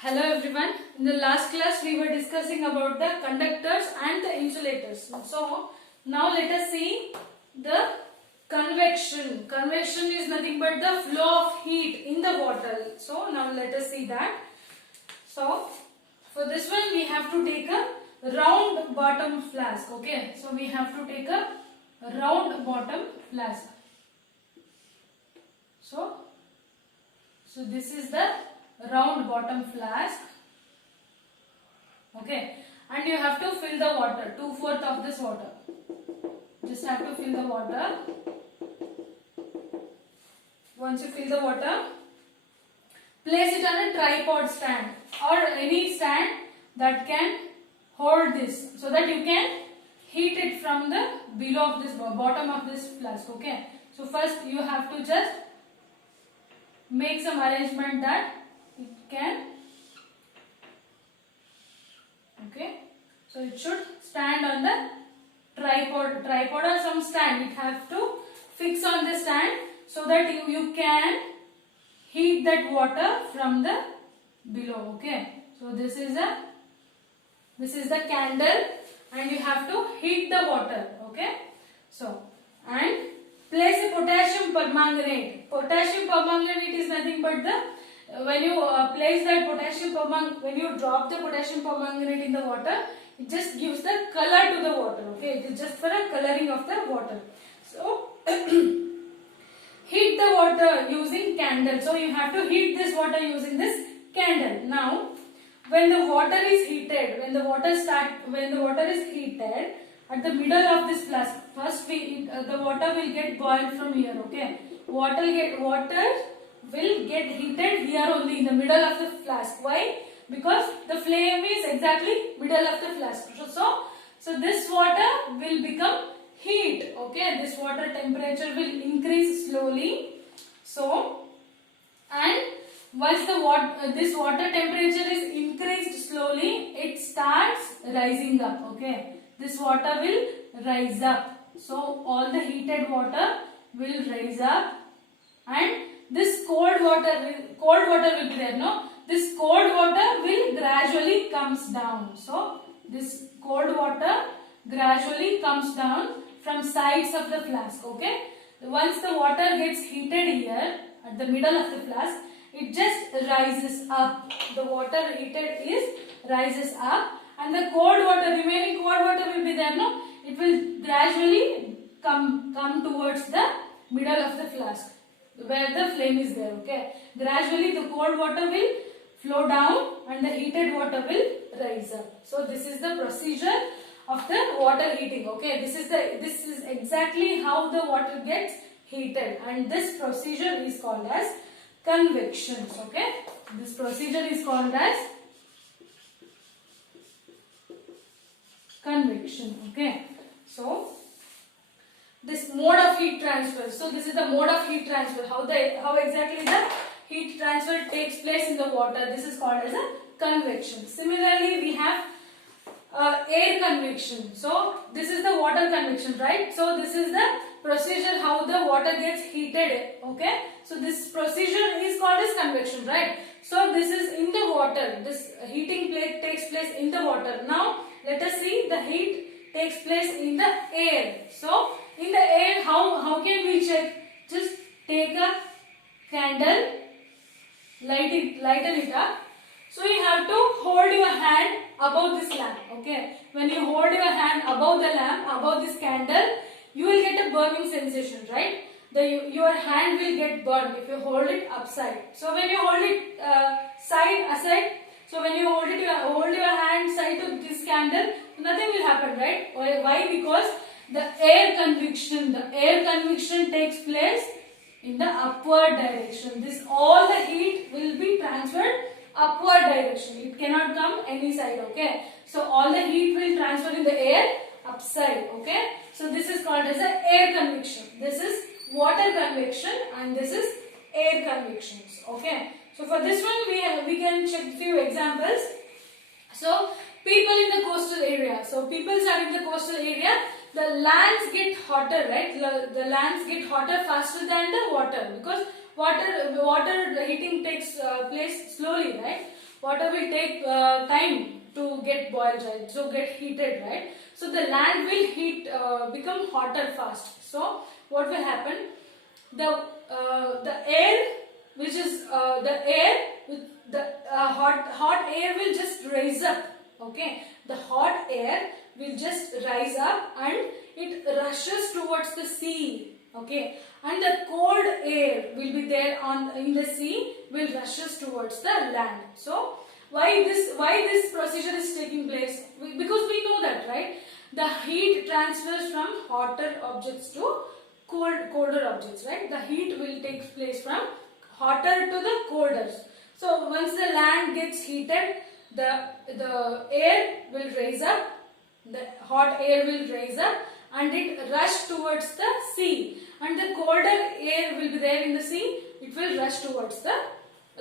Hello everyone. In the last class we were discussing about the conductors and the insulators. So now let us see the convection. Convection is nothing but the flow of heat in the water. So now let us see that. So for this one we have to take a round bottom flask. Okay. So we have to take a round bottom flask. So this is the round bottom flask. Okay, and you have to fill the water, 2/4 of this water. Just have to fill the water. Once you fill the water, place it on a tripod stand or any stand that can hold this, so that you can heat it from the below of this bottom of this flask. Okay, so first you have to just make some arrangement that it can, okay, so it should stand on the tripod or some stand. It have to fix on the stand so that you can heat that water from the below. Okay, so this is the candle and you have to heat the water. Okay, so and place a potassium permanganate. Potassium permanganate is nothing but the, when you place that potassium permanganate, when you drop the potassium permanganate in the water, it just gives the color to the water. Okay, it is just for a coloring of the water. So heat the water using candle. So you have to heat this water using this candle. Now, when the water is heated, when the water is heated, at the middle of this flask, first the water will get boiled from here. Okay, water will get heated here only in the middle of the flask. Why? Because the flame is exactly middle of the flask. So this water will become heat. Okay, this water temperature will increase slowly. So, and once this water temperature is increased slowly, it starts rising up. Okay, this water will rise up. So all the heated water will rise up, and this cold water will be there. No, this cold water will gradually comes down. So this cold water gradually comes down from sides of the flask. Okay, once the water gets heated here at the middle of the flask, it just rises up. The water heated rises up, and the remaining cold water will be there. No, it will gradually come towards the middle of the flask where the flame is there. Okay, gradually the cold water will flow down and the heated water will rise up. So this is the procedure of the water heating. Okay, this is exactly how the water gets heated, and this procedure is called as convection. Okay, this procedure is called as convection. Okay, so this mode of heat transfer. So this is the mode of heat transfer. How exactly the heat transfer takes place in the water. This is called as a convection. Similarly, we have air convection. So this is the water convection, right? So this is the procedure how the water gets heated. Okay, so this procedure is called as convection, right? So this is in the water. This heating takes place in the water. Now let us see the heat takes place in the air. So in the air, how can we check? Just take a candle, lighten it up. So you have to hold your hand above this lamp. Okay, when you hold your hand above the lamp, above this candle, you will get a burning sensation, right? Your hand will get burned if you hold it upside. So when you hold it aside, so when you hold your hand side to this candle, nothing will happen, right? Why? Because the air convection takes place in the upward direction. All the heat will be transferred upward direction. It cannot come any side. Okay, so all the heat will transfer in the air upside. Okay, so this is called as a air convection. This is water convection and this is air convections. Okay, so for this one we can check few examples. So people in the coastal area. So people are in the coastal area. The lands get hotter, right? The lands get hotter faster than the water, because water heating takes place slowly, right? water will take time to get boiled, right? So get heated, right? So the land will become hotter fast. So what will happen? The air, which is the air with the hot air will just rise up. Okay, the hot air will just rise up and it rushes towards the sea. Okay, and the cold air will be there in the sea will rushes towards the land. So why this procedure is taking place? Because we know that, right? The heat transfers from hotter objects to colder objects, right? The heat will take place from hotter to the colder. So once the land gets heated, the air will rise up, the hot air will rise up and it rush towards the sea, and the colder air will be there in the sea, it will rush towards the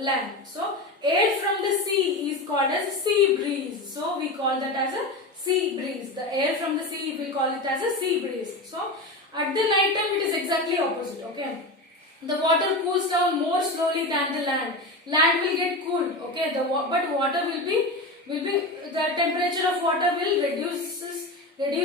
land. So air from the sea is called as sea breeze. So we call that as a sea breeze. The air from the sea, we will call it as a sea breeze. So at the night time it is exactly opposite. Okay, the water cools down more slowly than the land. Land will get cooled. Okay, but water will the temperature of water will decrease. Okay,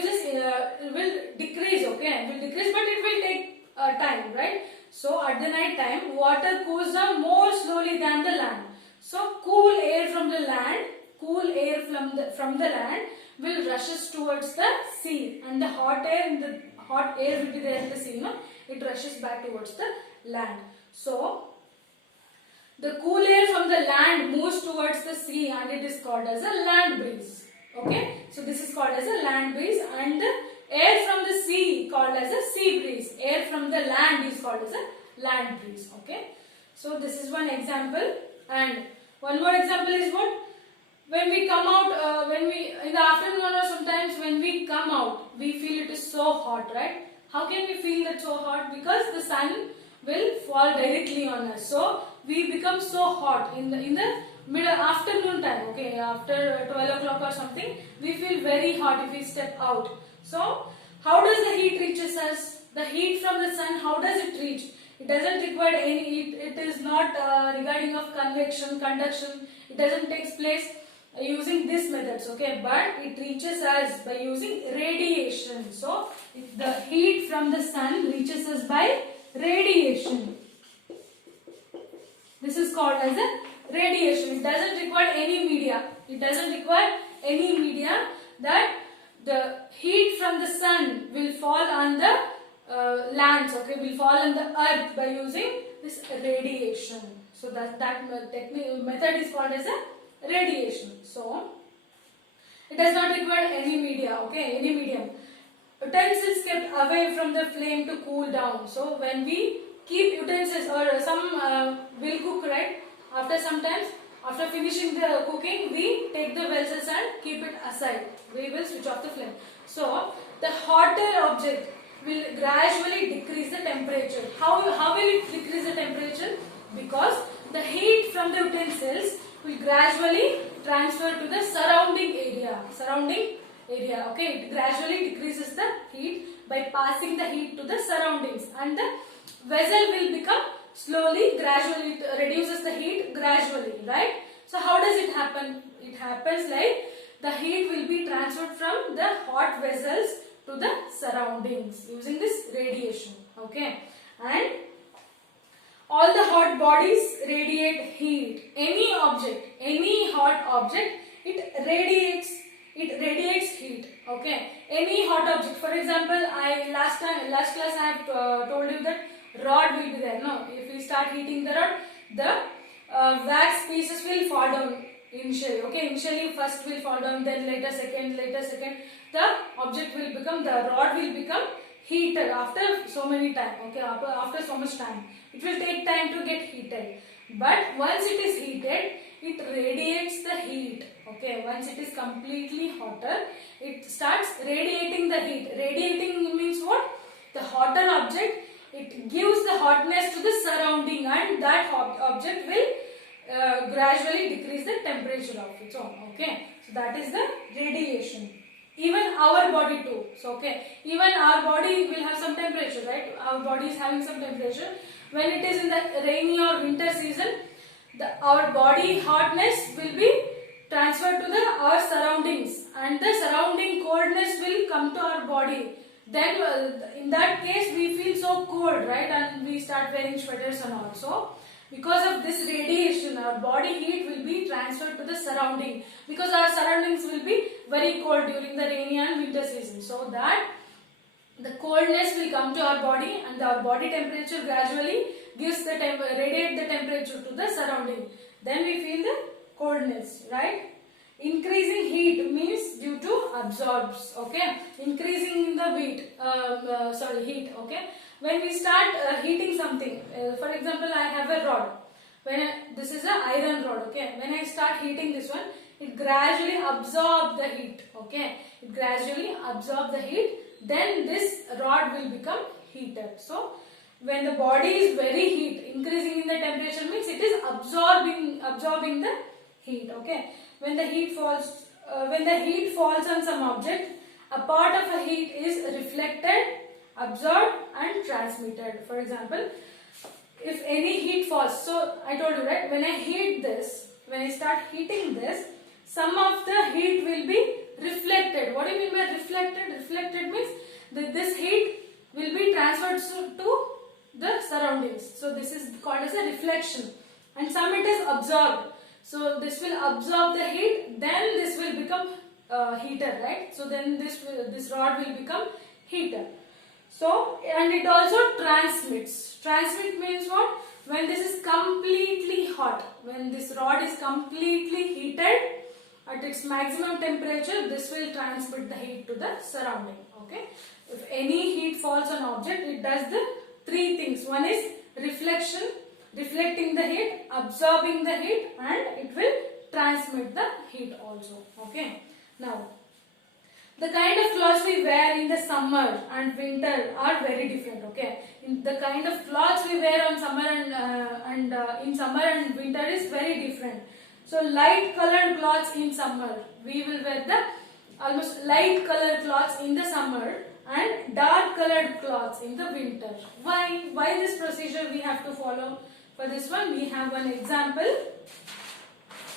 will decrease, but it will take time, right? So at the night time, water cools down more slowly than the land. So cool air from the land will rushes towards the sea, and the hot air will be there in the sea. No, it rushes back towards the land. So the cool air from the land moves towards the sea, and it is called as a land breeze. Okay, so this is called as a land breeze, and the air from the sea called as a sea breeze. Air from the land is called as a land breeze. Okay, so this is one example, and one more example is what? When we come out, in the afternoon or sometimes when we come out, we feel it is so hot, right? How can we feel that so hot? Because the sun will fall directly on us. So we become so hot in the middle afternoon time. Okay, after 12 o'clock or something, we feel very hot if we step out. So how does the heat reaches us? The heat from the sun, how does it reach? It doesn't require any. It is not regarding of convection, conduction. It doesn't take place using these methods, okay, but it reaches us by using radiation. So the heat from the sun reaches us by radiation. This is called as a radiation. It doesn't require any media. It doesn't require any media. That the heat from the sun will fall on the lands, okay, will fall on the earth by using this radiation. So that method is called as a radiation. So it does not require any media, okay, any medium. Utensils kept away from the flame to cool down. So when we keep utensils, or some will cook, right? After finishing the cooking, we take the vessels and keep it aside. We will switch off the flame. So the hotter object will gradually decrease the temperature. How will it decrease the temperature? Because the heat from the utensils will gradually transfer to the surrounding area. Okay, it gradually decreases the heat by passing the heat to the surroundings, and the vessel will become gradually it reduces the heat gradually, right? So how does it happen? It happens like the heat will be transferred from the hot vessels to the surroundings using this radiation. Okay, and all the hot bodies radiate heat. Any hot object, it radiates heat. Okay, any hot object. For example, last class I have told you that rod will be there. No, if we start heating the rod, the wax pieces will fall down initially. Okay, initially first will fall down, then later second. The rod will become heated after so many time. Okay, after so much time, it will take time to get heated. But once it is heated, it radiates the heat. Okay, once it is completely hotter, it starts radiating the heat. Radiating means what? The hotter object, it gives the hotness to the surrounding, and that object will gradually decrease the temperature of its own. Okay, so that is the radiation. Even our body too. So okay, even our body will have some temperature, right? Our body is having some temperature. When it is in the rainy or winter season, our body hotness will be transferred to our surroundings, and the surrounding coldness will come to our body. Then in that case we feel so cold, right, and we start wearing sweaters and all. So because of this radiation, our body heat will be transferred to the surrounding, because our surroundings will be very cold during the rainy and winter season. So that the coldness will come to our body, and our body temperature gradually gives the radiate the temperature to the surrounding. Then we feel the coldness, right? Increasing heat means due to absorbs, okay? Increasing in the heat, heat, okay? When we start heating something, for example, I have a rod. This is an iron rod, okay? When I start heating this one, it gradually absorbs the heat, okay? It gradually absorbs the heat. Then this rod will become heated. So when the body is very heat, increasing in the temperature means it is absorbing the heat, okay? When the heat falls on some object, a part of a heat is reflected, absorbed and transmitted. For example, if any heat falls, so I told you, right, when I heat this, when I start heating this, some of the heat will be reflected. What do you mean by reflected? Reflected means that this heat will be transferred to the surroundings. So this is called as a reflection. And some it is absorbed. So this will absorb the heat, then this will become heater, right? So then this rod will become heater. So, and it also transmits. Transmit means what? When this is completely hot, when this rod is completely heated at its maximum temperature, this will transmit the heat to the surrounding, okay? If any heat falls on object, it does the three things. One is reflection, reflecting the heat, absorbing the heat, and it will transmit the heat also, okay? Now, the kind of clothes we wear in the summer and winter are very different, okay? The kind of clothes we wear on summer and in summer and winter is very different. So light colored clothes in summer, we will wear the almost light colored clothes in the summer and dark colored clothes in the winter. Why this procedure we have to follow? For this one we have one example,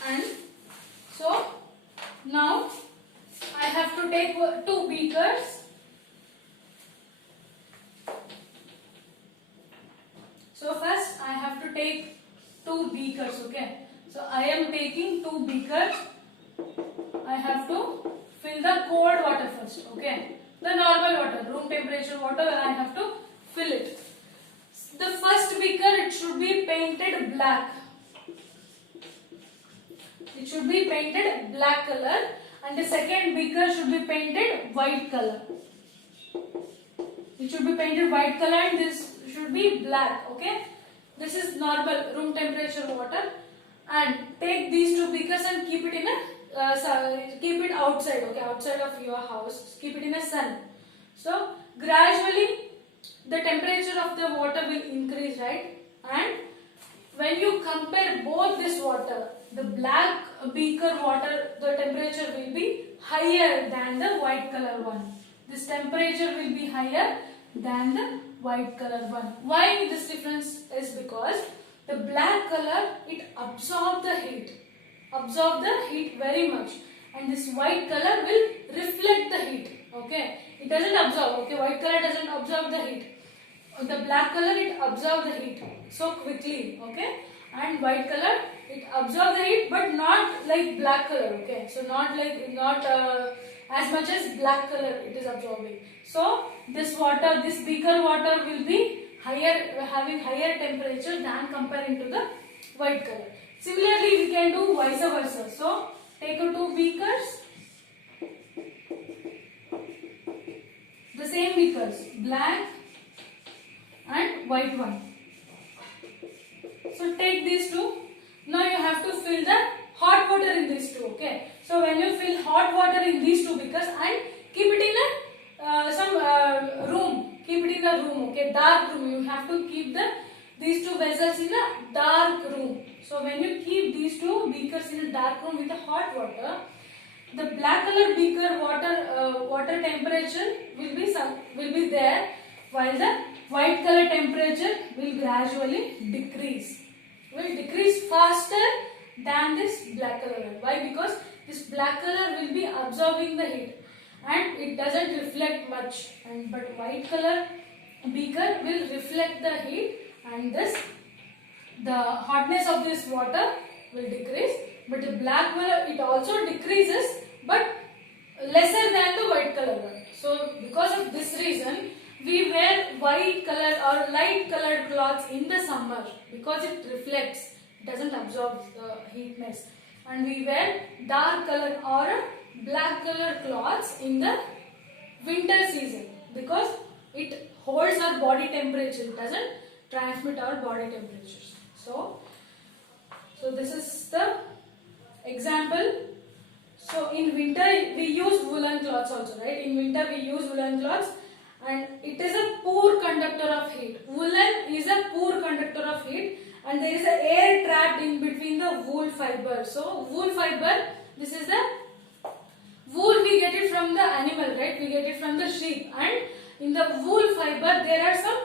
and so now I have to take two beakers. So first I have to take two beakers, okay? So I am taking two beakers. I have to fill the cold water first, okay? The normal water, room temperature water, I have to fill it. The first beaker, it should be painted black. It should be painted black color, and the second beaker should be painted white color. It should be painted white color and this should be black, okay? This is normal room temperature water, and take these two beakers and keep it in a keep it outside, okay, outside of your house. Keep it in a sun. So gradually the temperature of the water will increase, right? And when you compare both this water, the black beaker water, the temperature will be higher than the white color one. This temperature will be higher than the white color one. Why this difference is because the black color, it absorbs the heat very much, and this white color will reflect the heat, okay? It doesn't absorb, okay? White color doesn't absorb the heat. The black color, it absorbs the heat so quickly, okay? And white color, it absorbs the heat but not like black color, okay? So not as much as black color it is absorbing. So this water, this beaker water will be higher, having higher temperature than comparing to the white color. Similarly, we can do vice versa. So take two beakers, the same beakers, black and white one. So take these two. Now you have to fill the hot water in these two, okay? So when you fill hot water in these two beakers and keep it in a room, keep it in a room, okay? Dark room. You have to keep these two vessels in a dark room. So when you keep these two beakers in a dark room with the hot water, the black color beaker water temperature will be there, while the white color temperature will gradually decrease. will decrease faster than this black color one. Why? Because this black color will be absorbing the heat and it doesn't reflect much, and but white color beaker will reflect the heat, and the hotness of this water will decrease. But the black color, it also decreases but lesser than the white color one. So because of this reason, we wear white color or light colored cloths in the summer because it reflects, it doesn't absorb the heatness, and we wear dark color or black color cloths in the winter season because it holds our body temperature, it doesn't transmit our body temperatures. So this is the example. So in winter we use woolen cloths also, right? In winter we use woolen cloths, and it is a poor conductor of heat. Woolen is a poor conductor of heat, and there is a air trapped in between the wool fiber. So wool fiber, this is the wool, we get it from the animal, right? We get it from the sheep, and in the wool fiber there are some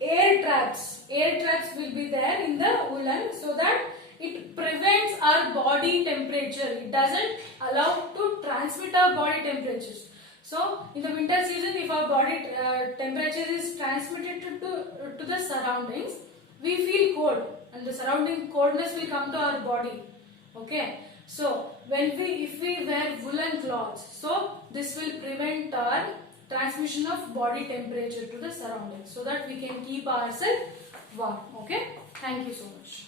air traps. Air traps will be there in the woolen, so that it prevents our body temperature. It doesn't allow to transmit our body temperatures. So in the winter season, if our body temperature is transmitted to the surroundings, we feel cold, and the surrounding coldness will come to our body. Okay. So if we wear woolen cloths, so this will prevent our transmission of body temperature to the surroundings, so that we can keep ourselves warm. Okay. Thank you so much.